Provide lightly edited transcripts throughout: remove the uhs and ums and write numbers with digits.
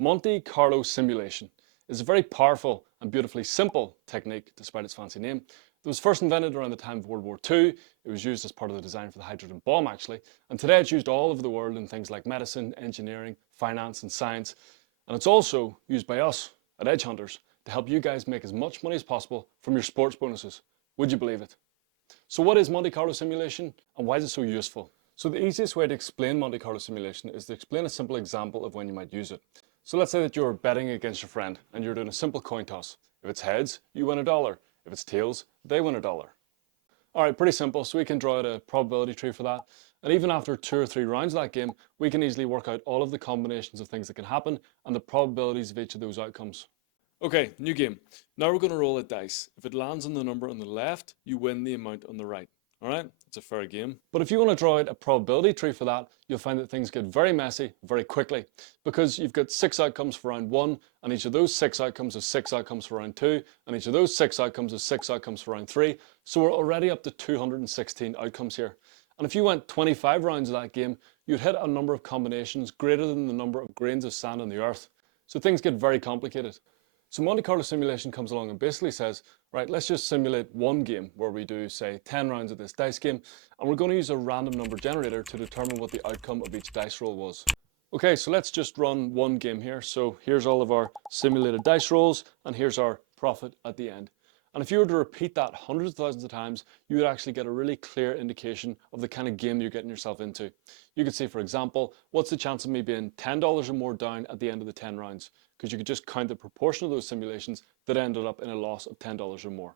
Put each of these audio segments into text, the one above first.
Monte Carlo Simulation is a very powerful and beautifully simple technique despite its fancy name. It was first invented around the time of World War II. It was used as part of the design for the hydrogen bomb actually, and today it's used all over the world in things like medicine, engineering, finance and science. And it's also used by us at EdgeHunters to help you guys make as much money as possible from your sports bonuses. Would you believe it? So what is Monte Carlo Simulation and why is it so useful? So the easiest way to explain Monte Carlo Simulation is to explain a simple example of when you might use it. So let's say that you're betting against your friend and you're doing a simple coin toss. If it's heads, you win $1. If it's tails, they win $1. Alright, pretty simple. So we can draw out a probability tree for that. And even after 2 or 3 rounds of that game, we can easily work out all of the combinations of things that can happen and the probabilities of each of those outcomes. Okay, new game. Now we're going to roll a dice. If it lands on the number on the left, you win the amount on the right. Alright, it's a fair game. But if you want to draw out a probability tree for that, you'll find that things get very messy very quickly because you've got 6 outcomes for round 1 and each of those 6 outcomes is 6 outcomes for round 2 and each of those 6 outcomes is 6 outcomes for round 3. So we're already up to 216 outcomes here. And if you went 25 rounds of that game, you'd hit a number of combinations greater than the number of grains of sand on the earth. So things get very complicated. So Monte Carlo Simulation comes along and basically says, right, let's just simulate one game where we do, say, 10 rounds of this dice game, and we're going to use a random number generator to determine what the outcome of each dice roll was. Okay, so let's just run one game here. So here's all of our simulated dice rolls, and here's our profit at the end. And if you were to repeat that hundreds of thousands of times, you would actually get a really clear indication of the kind of game you're getting yourself into. You could say, for example, what's the chance of me being $10 or more down at the end of the 10 rounds? Because you could just count the proportion of those simulations that ended up in a loss of $10 or more.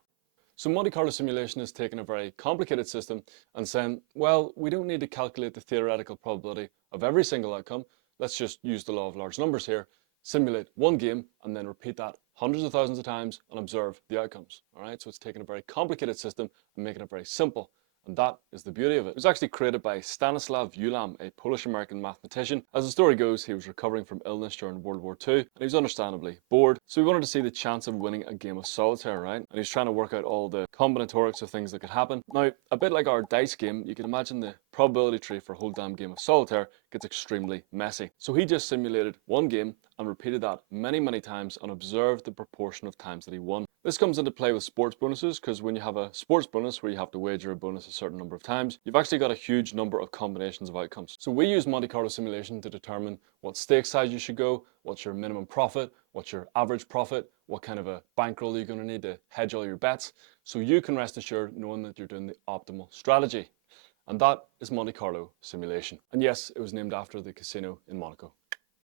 So Monte Carlo Simulation is taking a very complicated system and saying, well, we don't need to calculate the theoretical probability of every single outcome. Let's just use the law of large numbers here, simulate one game and then repeat that hundreds of thousands of times and observe the outcomes. All right, so it's taking a very complicated system and making it very simple. And that is the beauty of it. It was actually created by Stanislaw Ulam, a Polish-American mathematician. As the story goes, he was recovering from illness during World War II, and he was understandably bored. So he wanted to see the chance of winning a game of solitaire, right? And he was trying to work out all the combinatorics of things that could happen. Now, a bit like our dice game, you can imagine the probability tree for a whole damn game of solitaire gets extremely messy. So he just simulated one game and repeated that many, many times and observed the proportion of times that he won. This comes into play with sports bonuses because when you have a sports bonus where you have to wager a bonus a certain number of times, you've actually got a huge number of combinations of outcomes. So we use Monte Carlo Simulation to determine what stake size you should go, what's your minimum profit, what's your average profit, what kind of a bankroll you're going to need to hedge all your bets, so you can rest assured knowing that you're doing the optimal strategy. And that is Monte Carlo Simulation. And yes, it was named after the casino in Monaco.